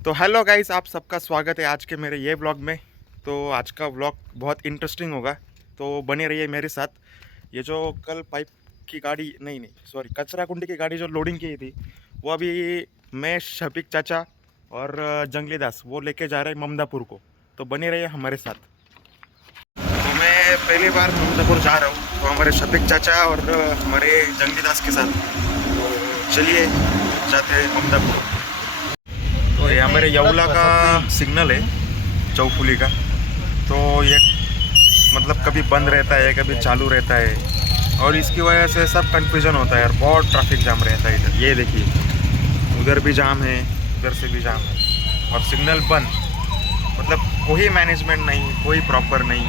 तो hello guys, आप सबका स्वागत है आज के मेरे ये व्लॉग में। तो आज का व्लॉग बहुत इंटरेस्टिंग होगा, तो बने रहिए मेरे साथ। ये जो कल पाइप की गाड़ी नहीं नहीं सॉरी कचरा कुंडी की गाड़ी जो लोडिंग की थी, वो अभी मैं, शफीक चाचा और जंगली दास वो लेके जा रहे हैं ममदापुर को। तो बने रहिए हमारे साथ। तो मैं पहली बार ममदापुर जा रहा हूँ, तो हमारे शफीक चाचा और हमारे जंगली दास के साथ। तो चलिए जाते हैं ममदापुर। तो ये हमारे यौला का सिग्नल है, चौफुली का। तो ये मतलब कभी बंद रहता है, कभी चालू रहता है, और इसकी वजह से सब कंफ्यूजन होता है यार। बहुत ट्रैफिक जाम रहता है इधर। ये देखिए, उधर भी जाम है, उधर से भी जाम है, और सिग्नल बंद। मतलब कोई मैनेजमेंट नहीं, कोई प्रॉपर नहीं।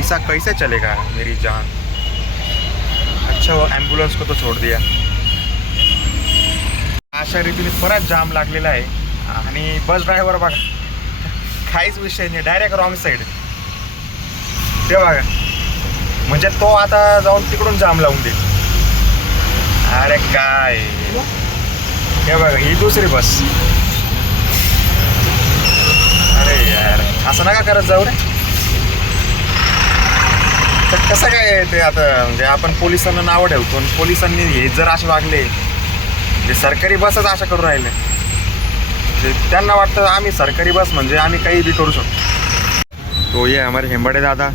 ऐसा कैसे चलेगा मेरी जान। अच्छा वो ॲम्ब्युलन्स को तो छोड़ दिया। अशा रीतीने परत जाम लागलेला आहे, आणि बस ड्रायव्हर बघा काहीच विषय नाही, डायरेक्ट रॉंग साईड ते बघा. म्हणजे तो आता जाऊन तिकडून जाम लावून देईल. अरे काय हे बघा, ही दुसरी बस. अरे यार असं नका करत जाऊ रे. तर कसं काय ते आता, म्हणजे आपण पोलिसांना नावं ठेवतो आणि पोलिसांनी हे जर असे वागले, जे सरकारी बसच अशा करून राहिले, त्यांना वाटतं आम्ही सरकारी बस म्हणजे आम्ही काही भी करू शकतो. तो ये हमारे हेम्बड़े दादा.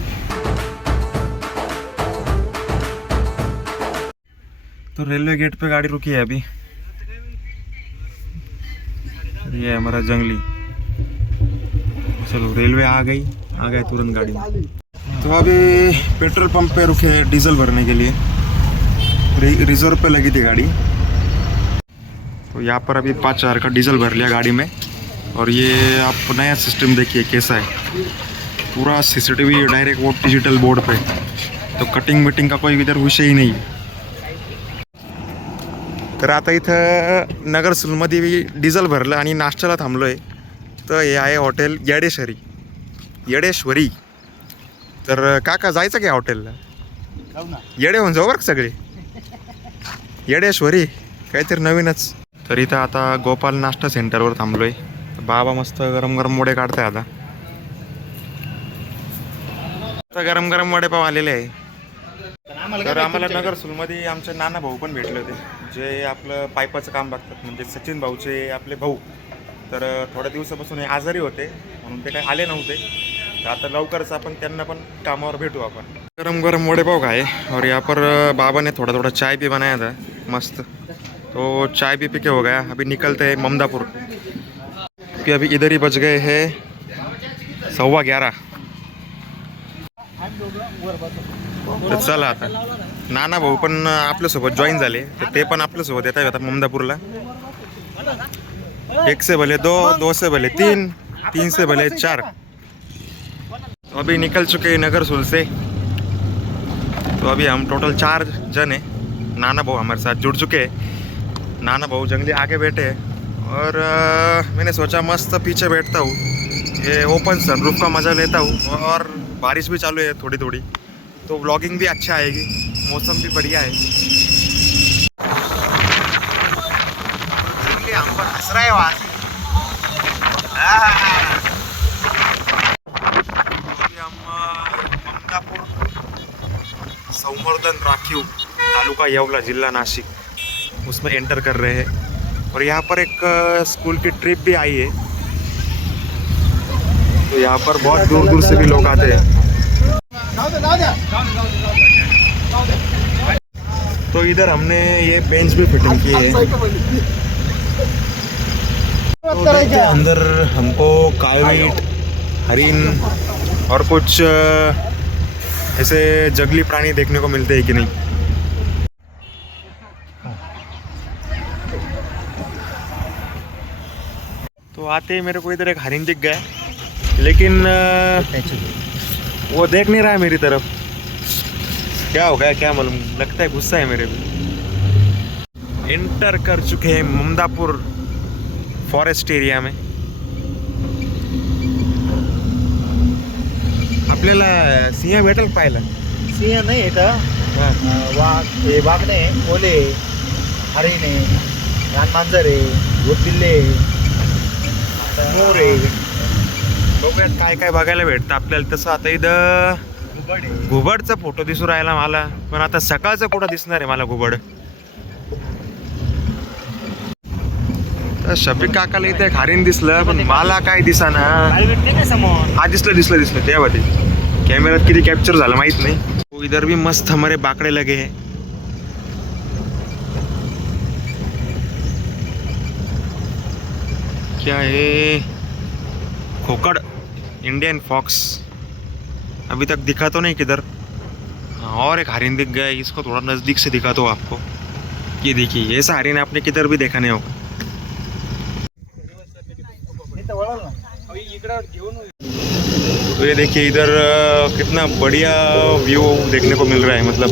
तो रेलवे गेट पे गाड़ी रुकी है अभी. ये हमारा जंगली. चलो रेलवे आ गए तुरंत गाड़ी में. तो अभी पेट्रोल पंप पे रुके डीजल भरने के लिए. रिजर्व पे लगी थी गाड़ी. तो यहाँ पर अभी 5,000 का डीजल भर लिया गाड़ी में. और ये आप नया सिस्टम देखिए कैसा है. पूरा सीसीटीवी डायरेक्ट वो डिजिटल बोर्ड पे. तो कटिंग मिटिंग का कोई इधर विषय ही नाही. तर आता इथं नगरसूलमध्ये डिझेल भरलं आणि नाश्त्याला थांबलो आहे. तर हे आहे हॉटेल येडेश्वरी. तर काका जायचं काय हॉटेलला? येडे होऊन जाऊ बरं का सगळे. येडेश्वरी काहीतरी नवीनच. तर इथं आता गोपाल नाश्ता सेंटरवर थांबलो आहे. बाबा मस्त गरम गरम वडे काढताय आता. गरम गरम वडेपाव आलेले आहे. तर आम्हाला नगरसूलमध्ये आमचे नाना भाऊ पण भेटले होते, जे आपलं पाईपाचं काम बघतात, म्हणजे सचिन भाऊचे आपले भाऊ. तर थोड्या दिवसापासून हे आजारी होते म्हणून ते काही आले नव्हते. तर आता लवकरच आपण त्यांना पण कामावर भेटू आपण. गरम गरम वडेपाव खाए. और यहाँ पर बाबा ने थोड़ा थोड़ा चाय भी बनाया था मस्त. तो चाय भी पी के हो गया. अभी निकलते हैं ममदापुर कि अभी इधर ही बज गए हैं 11:15. तर चला आता नाना भाऊ पण आपल्यासोबत जॉईन झाले, तर ते पण आपल्यासोबत येत आहे आता ममदापूरला. 1 से भले 2, 2 से भले 3, 3 से भले 4. तो अभी निकल चुके हैं नगरसूल से. तो अभी हम टोटल 4 जन हैं. नाना भाऊ हमारे साथ जुड़ चुके हैं. नाना भाऊ जंगली आगे बैठे हैं, और मैंने सोचा मस्त पीछे बैठता हूँ, ये ओपन सनरूफ का मज़ा लेता हूँ. और बारिश भी चालू है थोड़ी थोड़ी, तो व्लॉगिंग भी अच्छा आएगी. मौसम भी बढ़िया है. हम पर हंस रहा है वहाँ से. हम ममदापुर संवर्धन राखीव तालुका येवला जिला नासिक उसमें एंटर कर रहे हैं. और यहाँ पर एक स्कूल की ट्रिप भी आई है. तो यहाँ पर बहुत दूर दूर से भी लोग आते हैं. तो इधर हमने ये बेंच भी फिटिंग की है. तो देखते हैं अंदर हमको कालवीट, हरिन और कुछ ऐसे जंगली प्राणी देखने को मिलते हैं कि नहीं. तो आते ही मेरे को इधर एक हरिन दिख गया, लेकिन वो देख नहीं रहा है मेरी तरफ. क्या हो गया क्या मालूम, लगता है गुस्सा है मेरे पे. एंटर कर चुके हैं ममदापुर फॉरेस्ट एरिया में. आपल्याला सिंह भेटेल पाहायला. सिंह नाही इथं. वाघ नाही, ओले, हरिण आहे. रानमांजर आहे, गोपिल्ले आहे, मोर आहे, बघूयात काय काय बघायला भेटतं आपल्याला. तसं आता इथं घुबड आहे. घुबडचा फोटो दिसू राहिला मला, पण आता सकाळचं कुठं दिसणार आहे मला घुबड. तर शफिक काकाला इथे एक हरिण दिसलं, पण मला काय दिसाना. काय भेटते का समोर? हा दिसलं तेव्हा ते कॅमेऱ्यात किती कॅप्चर झालं माहित नाही. तो इधर भी मस्त हमारे बाकड़े लगे हैं. क्या है? खोकड़, इंडियन फॉक्स. अभी तक दिखा तो नहीं किधर. हाँ, और एक हरिन दिख गया है. इसको थोड़ा नज़दीक से दिखाता हूँ आपको. ये देखिए, ऐसा हरिन आपने किधर भी देखा नहीं होगा. इथं वळव ना. इकडं घेऊन तो ये देखिए इधर कितना बढ़िया व्यू देखने को मिल रहा है. मतलब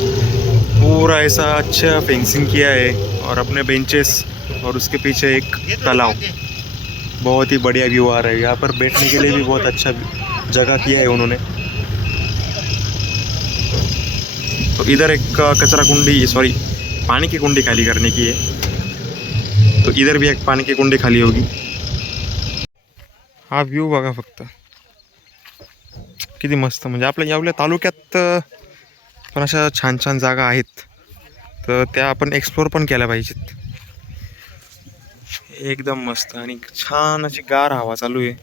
पूरा ऐसा अच्छा फेंसिंग किया है और अपने बेंचेस और उसके पीछे एक तालाब. बहुत ही बढ़िया व्यू आ रहा है. यहाँ पर बैठने के लिए भी बहुत अच्छा जगह किया है उन्होंने. तो इधर एक कचरा कुंडी, सॉरी पानी की कुंडी खाली करने की है. तो इधर भी एक पानी की कुंडी खाली होगी. हा व्यू बघा फक्त किती मस्त. म्हणजे आपल्या यावल्या तालुक्यात पण अशा छान छान जागा आहेत, तर त्या आपण एक्सप्लोर पण केल्या पाहिजेत. एकदम मस्त आणि छान अशी गार हवा चालू है.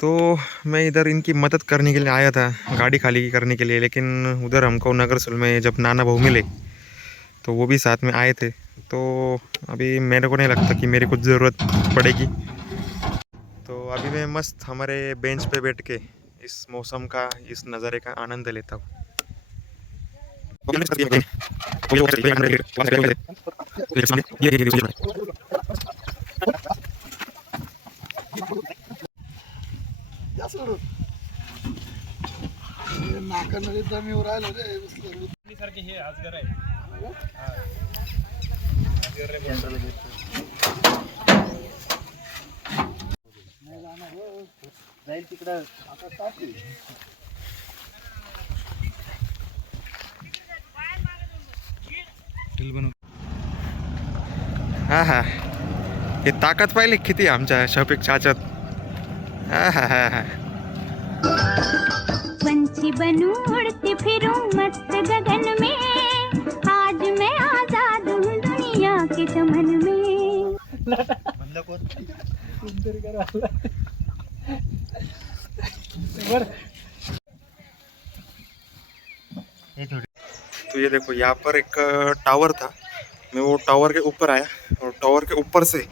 तो मैं इधर इनकी मदद करने के लिए आया था, गाड़ी खाली करने के लिए. लेकिन उधर हमको नगरसल में जब नाना भाऊ मिले तो वो भी साथ में आए थे. तो अभी मेरे को नहीं लगता कि मेरी कुछ ज़रूरत पड़ेगी. तो अभी मैं मस्त हमारे बेंच पे बैठ के इस मौसम का, इस नज़ारे का आनंद लेता हूँ. सारखे हे आजगर आहे. जाईल तिकडं. हा हा, हे ताकद पाहिली किती आमच्या शफिक चाच्यात. हा हा हा हा. पंछी बनूं उड़ती फिरूं मस्त गगन में, आज मैं आजाद हूँ दुनिया के चमन में. म्हणलं कोण? कोणतरी करा. तो ये देखो, यहाँ पर एक टावर था. मैं वो टावर के ऊपर आया और टावर के ऊपर से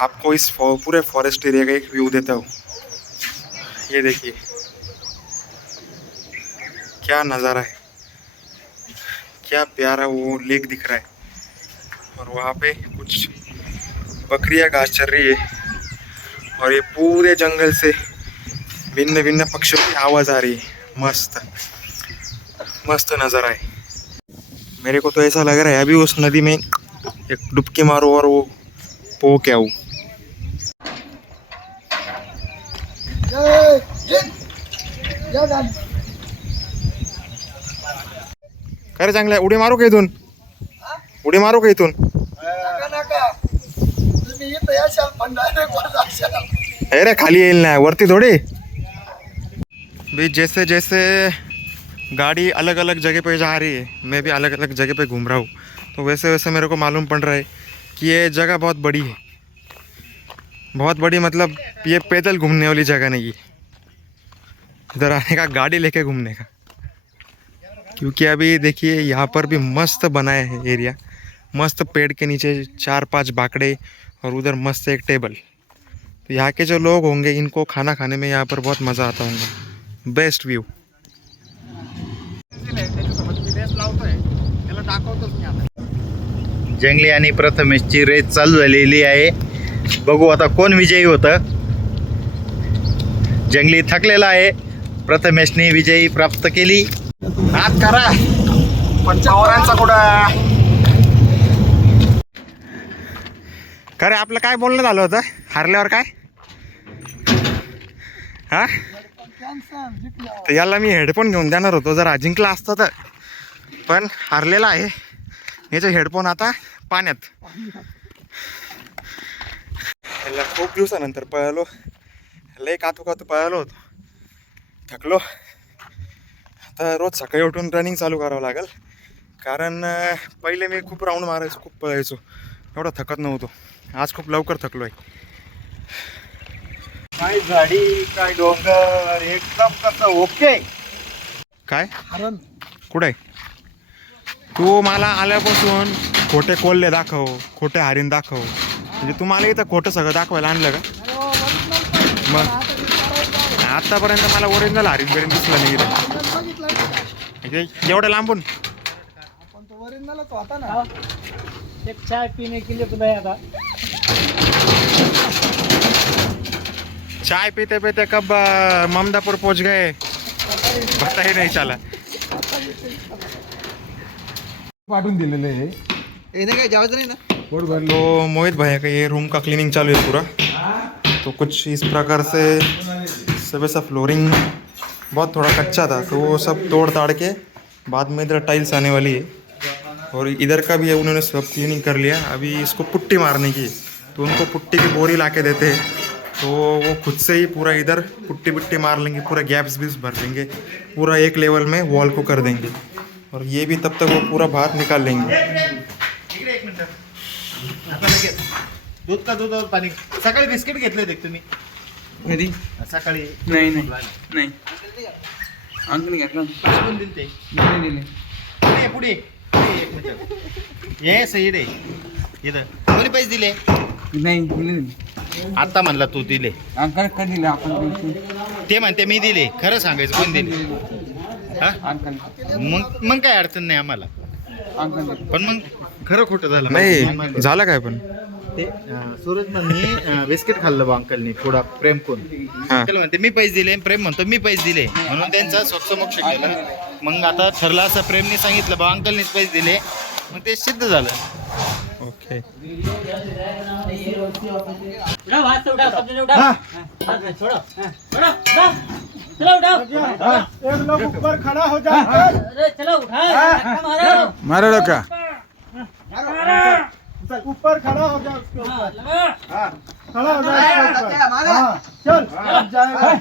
आपको इस पूरे फॉरेस्ट एरिया का एक व्यू देता हूँ. ये देखिए क्या नज़ारा है, क्या प्यारा वो लेक दिख रहा है. और वहाँ पे कुछ बकरियाँ घास चर रही है. और ये पूरे जंगल से भिन्न भिन्न पक्षियों की आवाज़ आ रही है. मस्त मस्त नज़ारा है. मेरे को तो ऐसा लग रहा है अभी उस नदी में एक डुबकी मारो और वो पो क्या हो. खरं चांगलं आहे. उडी मारू का इथून? उडी मारू का इथून? अरे खाली येईल ना, वरती थोड़ी. भी जैसे जैसे गाड़ी अलग अलग जगह पे जा रही है, मैं भी अलग अलग जगह पे घूम रहा हूँ, तो वैसे वैसे मेरे को मालूम पड़ रहा है कि ये जगह बहुत बड़ी है. बहुत बड़ी मतलब ये पैदल घूमने वाली जगह नहीं है. इधर आने का गाड़ी लेके घूमने का. क्योंकि अभी देखिए यहाँ पर भी मस्त बनाया है एरिया. मस्त पेड़ के नीचे 4-5 बाकड़े और उधर मस्त एक टेबल. तो यहाँ के जो लोग होंगे इनको खाना खाने में यहाँ पर बहुत मज़ा आता होगा. Best view. जंगली आणि प्रथमेशची रेस चालू झालेली आहे. बघू आता कोण विजयी होतं. जंगली थकलेला आहे, प्रथमेशने विजयी प्राप्त केली. नाद करा पण पवारांचा कुठं. खरे आपलं काय बोलणं झालं होतं हारल्यावर काय? हा, तर याला मी हेडफोन घेऊन देणार होतो जर जिंकला असता तर, पण हारलेला आहे याचे हेडफोन आता पाण्यात. याला खूप दिवसानंतर पळालो, लय कातू पळालो होतो, थकलो. आता रोज सकाळी उठून रनिंग चालू करावं लागेल, कारण पहिले मी खूप राऊंड मारायचो, खूप पळायचो, एवढा थकत नव्हतो. आज खूप लवकर थकलो आहे. काय झाडी काय डोंगर एकदम कसं ओके. काय कुठं आहे? तू मला आल्यापासून खोटे कोल्हे दाखव, खोटे हरिण दाखव, म्हणजे तुम्हाला इथं खोटं सगळं दाखवायला आणलं का? मग आतापर्यंत मला ओरिजिनल हरिण बिरिण दिसलं नाही इथं. म्हणजे एवढं लांबून एक चाय पीने के लिए बुलाया था. चाय पीते पीते कब ममदापुर पहुंच गए पता ही नहीं चला. पाठवून दिलेले आहे. काय जायचं नाही ना. तो मोहित भैया का ये रूम का क्लीनिंग चालू है पूरा. तो कुछ इस प्रकार से सब ऐसा फ्लोरिंग बहुत थोड़ा कच्चा था, तो वो सब तोड़ ताड़ के बाद में इधर टाइल्स आने वाली है. और इधर का भी उन्होंने सब क्लीनिंग कर लिया. अभी इसको पुट्टी मारने की, तो उनको पुट्टी की बोरी ला के देते हैं, तो वो खुद से ही पूरा इधर पुट्टी बिट्टी मार लेंगे, पूरा गैप्स भी भर देंगे, पूरा एक लेवल में वॉल को कर देंगे. और ये भी तब तक वो पूरा बाहर निकाल लेंगे. इकडे एक मिनिट. आता लगेच दूध का दूध और पाणी. सकाळी बिस्किट घेतले होते तुम्ही? कधी? सकाळी नाही अंकल घेतलं कोण दिले ते? नाही दिले. पुढे पुढे एक मिनिट. ये सईद आहे इथं. कोणी पैसे दिले? नाही दिले. आता म्हणला तू दिले. अंकल कधी दिले आपण? ते म्हणते मी दिले. खरं सांगायचं कोण दिले? हा अंकल मग काय अडचण नाही आम्हाला. अंकल पण मग खरं खोटं झालं नाही झालं काय पण ते सूरज म्हणणे बिस्किट खाल्लं बा अंकलनी थोडा प्रेम कोण. हां. अंकल म्हणते मी पैसे दिले, प्रेम म्हणतो मी पैसे दिले, म्हणून त्यांचा सोक्षमोक्ष केला. मग आता ठरलं असं प्रेमने सांगितलं बा अंकलनीच पैसे दिले, मग ते सिद्ध झालं. ओके. मारा डोका. ऊपर खड़ा हो जा उसके ऊपर. खड़ा हो जा चल जाएगा.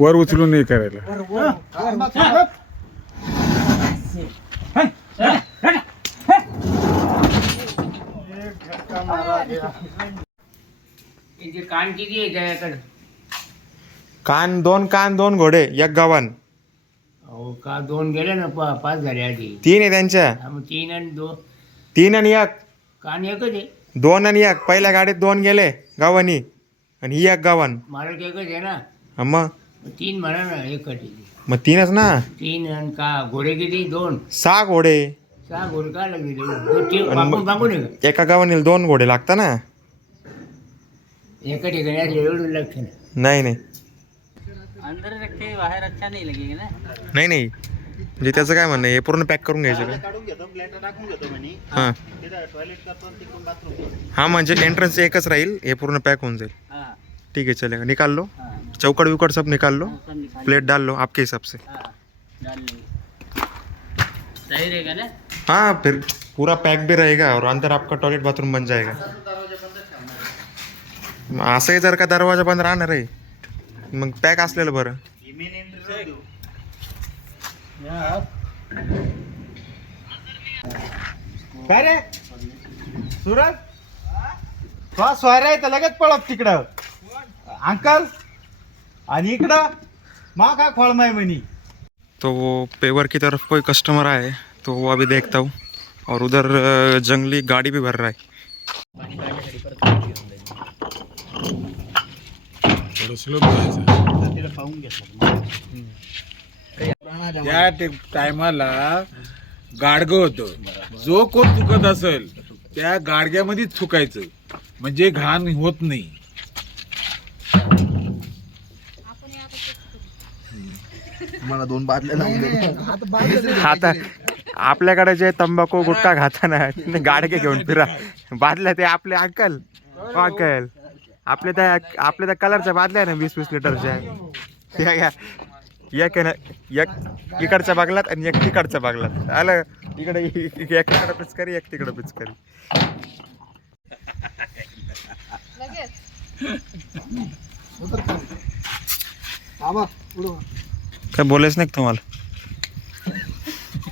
वर उचलून नाही करायला. कान किती आहे त्याकडे? कान दोन घोडे एक गावान. हो का? दोन गेले ना, पाच झाले आधी. 3 आहे त्यांच्या. मग 3 आणि 2 3 आणि 1. कान एकच आहे. 2 आणि 1. पहिल्या गाडीत 2 गेले गावानी आणि ही 1 गावान. मालक एकच आहे ना. मग 3 म्हणा ना, एकच आहे. मग 3च ना. 3 आणि का घोडे किती? 2. 6 घोडे. 6 घोडे का लागले? बांगून आहे एका गावानी 2 घोडे लागतात ना. एका ठिकाणी असले एवढं लक्ष नाही. नाही नाही अंदर रखते बाहेर अच्छा नहीं लगेगा ना. नाही नाही म्हणजे त्याचं काय म्हणणं आहे, हे पूर्ण पॅक करून घ्यायचं का? काढून घेतो, प्लेट टाकून घेतो म्हणे. हां तिथं टॉयलेट करतो आणि तिकडून बाथरूम. हां म्हणजे एंट्रन्स एकच राहील, हे पूर्ण पॅक होऊन जाईल. हाँ ठीक है चलेगा. निकाल लो हाँ चौकड़ विकड़ सब निकाल लो, सब निकाल. प्लेट डाल लो आपके हिसाब से. हाँ डाल लेंगे. सही रहेगा ना. हाँ फिर पूरा पैक भी रहेगा और अंदर आपका टॉयलेट बाथरूम बन जाएगा. असंही जर का दरवाजा बंद राहणार आहे मग पॅक असलेलं बरं. मेन एंट्री देऊ. काय रे सूरज, तो स्वार आहे तर लगेच पळत तिकडं अंकल, आणि इकडं मा का खोळमाय म्हणी. तो वो पेवर की तरफ कोई कस्टमर आए तो वो अभी देखता हूँ. और उधर जंगली गाड़ी भी भर रहा है. थोडं स्लो बोलायचं. तिला पाहून घेतलं. त्या टायमाला गाडगं होतं. जो कोण चुकत असेल त्या गाडग्यामध्येच चुकायचं, म्हणजे घाण होत नाही. मला 2 बादल्या लावून दे. आता आपल्याकडे जे तंबाखू गुटखा खाताना गाडगे घेऊन फिरा, बादल्या ते आपले अंकल अंकल आपल्या त्या कलरच्या बादल्या आहे ना 20-20 लिटरच्या, एक आहे ना, एक इकडच्या बागलात आणि एक तिकडच्या बागलात आलं. इकडे एक इकडे पिचकारी, एक तिकडे पिचकारी. आबा उडवा. काय बोलायच नाही का तुम्हाला?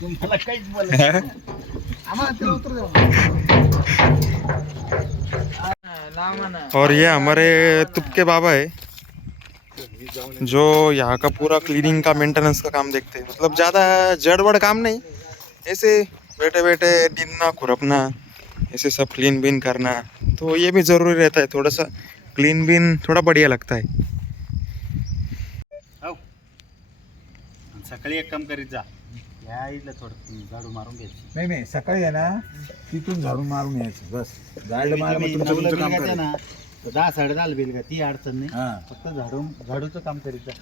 मला काहीच बोलायचं आम्हाला त्याला उतर द्या. और ये हमारे तुपके बाबा है जो यहाँ का पूरा क्लीनिंग का मेंटेनेंस का काम देखते हैं. मतलब ज़्यादा जड़बड़ काम नहीं, ऐसे बैठे बैठे गिनना खुरपना, ऐसे सब क्लीन बिन करना. तो ये भी ज़रूरी रहता है, थोड़ा सा क्लीन बिन थोड़ा बढ़िया लगता है. सकाळी एक काम करीत जा, या इथलं थोडं झाडू मारून घ्यायचं. नाही सकाळी आहे ना तिथून झाडून मारून यायचं बस. झाड मारून तुमचं नवलं काम बिल करायचं. ना 10-10:30 बिल का ती अडचण नाही. हाँ. फक्त झाड़ूचं काम करीत जा.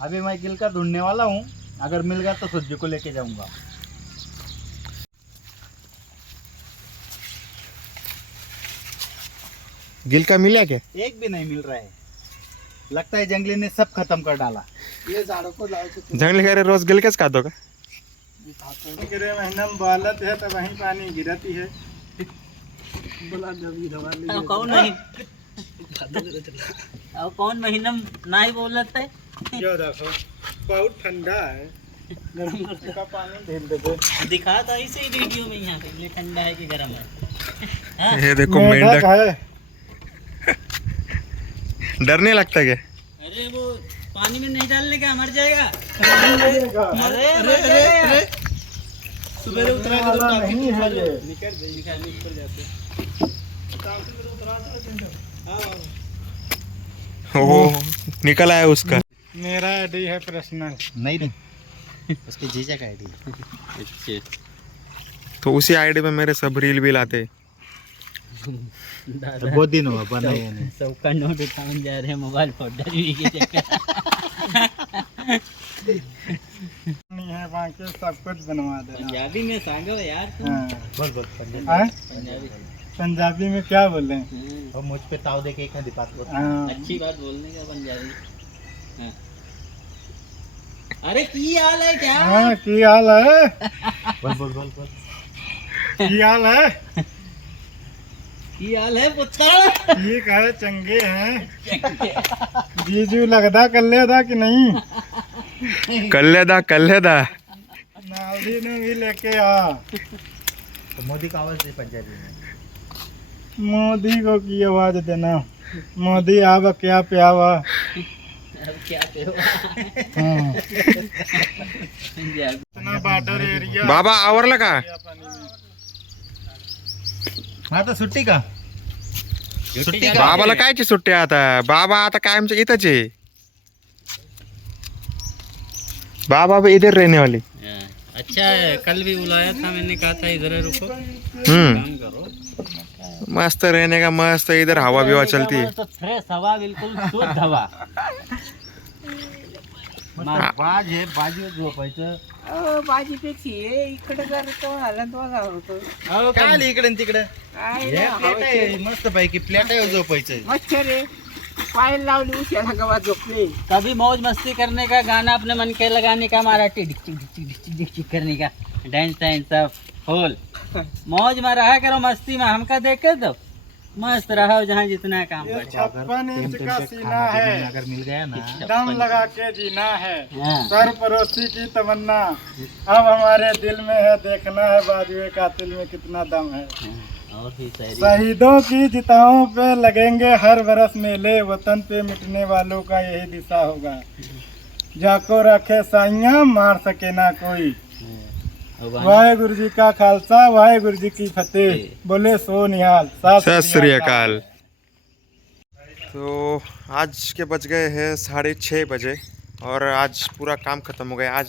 अभी मैं गिल का ढूंढने वाला हूँ, अगर मिल गया तो सूर्य को लेके जाऊंगा. गिल का मिला क्या? एक भी नहीं मिल रहा है. लगता है जंगली ने सब खत्म कर डाला. ये झाड़ों को लाओ तो जंगली खैर रोज गिल कैसे खाते हो का? गिरे महीना में बालत है तो वहीं पानी गिरती है. बोला जब दवा ले कौन नहीं अब कौन महीना में नहीं बोलत है. जो देखो बहुत ठंडा है, गर्म करने का पानी ढील दे. दिखा तो ऐसे ही वीडियो में यहाँ पे ये ठंडा है कि गर्म है. ये देखो मेंढक. है डर नहीं लगता क्या? अरे वो पानी में नहीं डालने का मर जाएगा. वाला अरे मर जाएगा. सुबह उतरा नहीं है ये. ओ निकल आया उसका. मेरा आईडी है पर्सनल. नहीं उसके जीजा का आईडी. तो उसी आईडी में मेरे सब रील भी लाते. तो बहुत दिन हुआ बनाया नहीं. सबका नोट उठाने जा रहे हैं मोबाइल पर डरी के चक्कर. नहीं है बाकी सब कुछ बनवा देना. पंजाबी में सांगो यार तुम. हाँ. बोल हाँ? पंजाबी. पंजाबी में क्या बोले? और मुझ पे ताव दे के एक आधी बात बोल. हाँ. अच्छी बात बोलने का पंजाबी. हाँ. अरे की हाल है क्या. हाँ की हाल है? बोल. की हाल है? की हाल है पुत्तर. ठीक है, चंगे हैं. जीजू लगदा कर लेदा कि नहीं? कल्लेदा. नावड़ी ने भी लेके आ. तो मोदी का आवाज दे पंजाबी में. मोदी को की आवाज देना. मोदी आवा क्या प्यावा. अब क्या पे हाँ. पंजाबी. इतना बॉर्डर एरिया बाबा आवरला का? पानी में. हाँ तो सुट्टी का. सुट्टी का. बाबाला कायची सुट्टी आता? बाबा आता कायमच्या इथंच आहे. बाबा भी इधर रहने वाले. अच्छा है, कल भी बुलाया था मैंने, कहा था इधर रुको हम्म. काम करो. मस्त रहने का, मस्त इधर हवा बिवा चलती है. तो फ्रेश हवा, बिल्कुल शुद्ध हवा. बाज आहे, बाजी झोपायचं. भाजीपेक्षा हे इकडे जर तो आला तो होतो काय आली इकडे आणि तिकडे. काय हे प्लेट आहे मस्त पैकी. प्लेट आहे झोपायचं. मच्छर आहे पाय लावली उशाला गवा झोपले. कभी मौज मस्ती करने का, गाना अपने मन के लगाने का, मारा डिक करने का, डांस टाइम सब फुल मौज में रहा करो, मस्ती में. हमका देखे तो मस्त रहो जहाँ जितना काम ये कर. 56 इंच का सीना है. अगर मिल गया ना. दम लगा के जीना है. हाँ. सर पड़ोसी की तमन्ना अब हमारे दिल में है. देखना है बाजुए कातिल में कितना दम है. और भी शायरी. शहीदों की चिताओं पे लगेंगे हर बरस मेले. वतन पे मिटने वालों का यही दिशा होगा. जाको रखे साइयां मार सके ना कोई. वाहेगुरु जी का खालसा, वाहेगुरु जी की फतेह. बोले सो निहाल. सत श्री अकाल. तो आज के बज गए हैं 6:30 बजे और आज पूरा काम ख़त्म हो गया. आज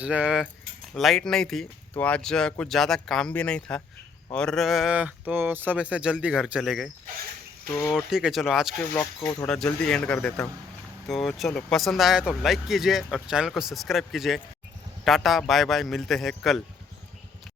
लाइट नहीं थी तो आज कुछ ज़्यादा काम भी नहीं था और तो सब ऐसे जल्दी घर चले गए. तो ठीक है, चलो आज के व्लॉग को थोड़ा जल्दी एंड कर देता हूँ. तो चलो, पसंद आया तो लाइक कीजिए और चैनल को सब्सक्राइब कीजिए. टाटा बाय बाय, मिलते हैं कल.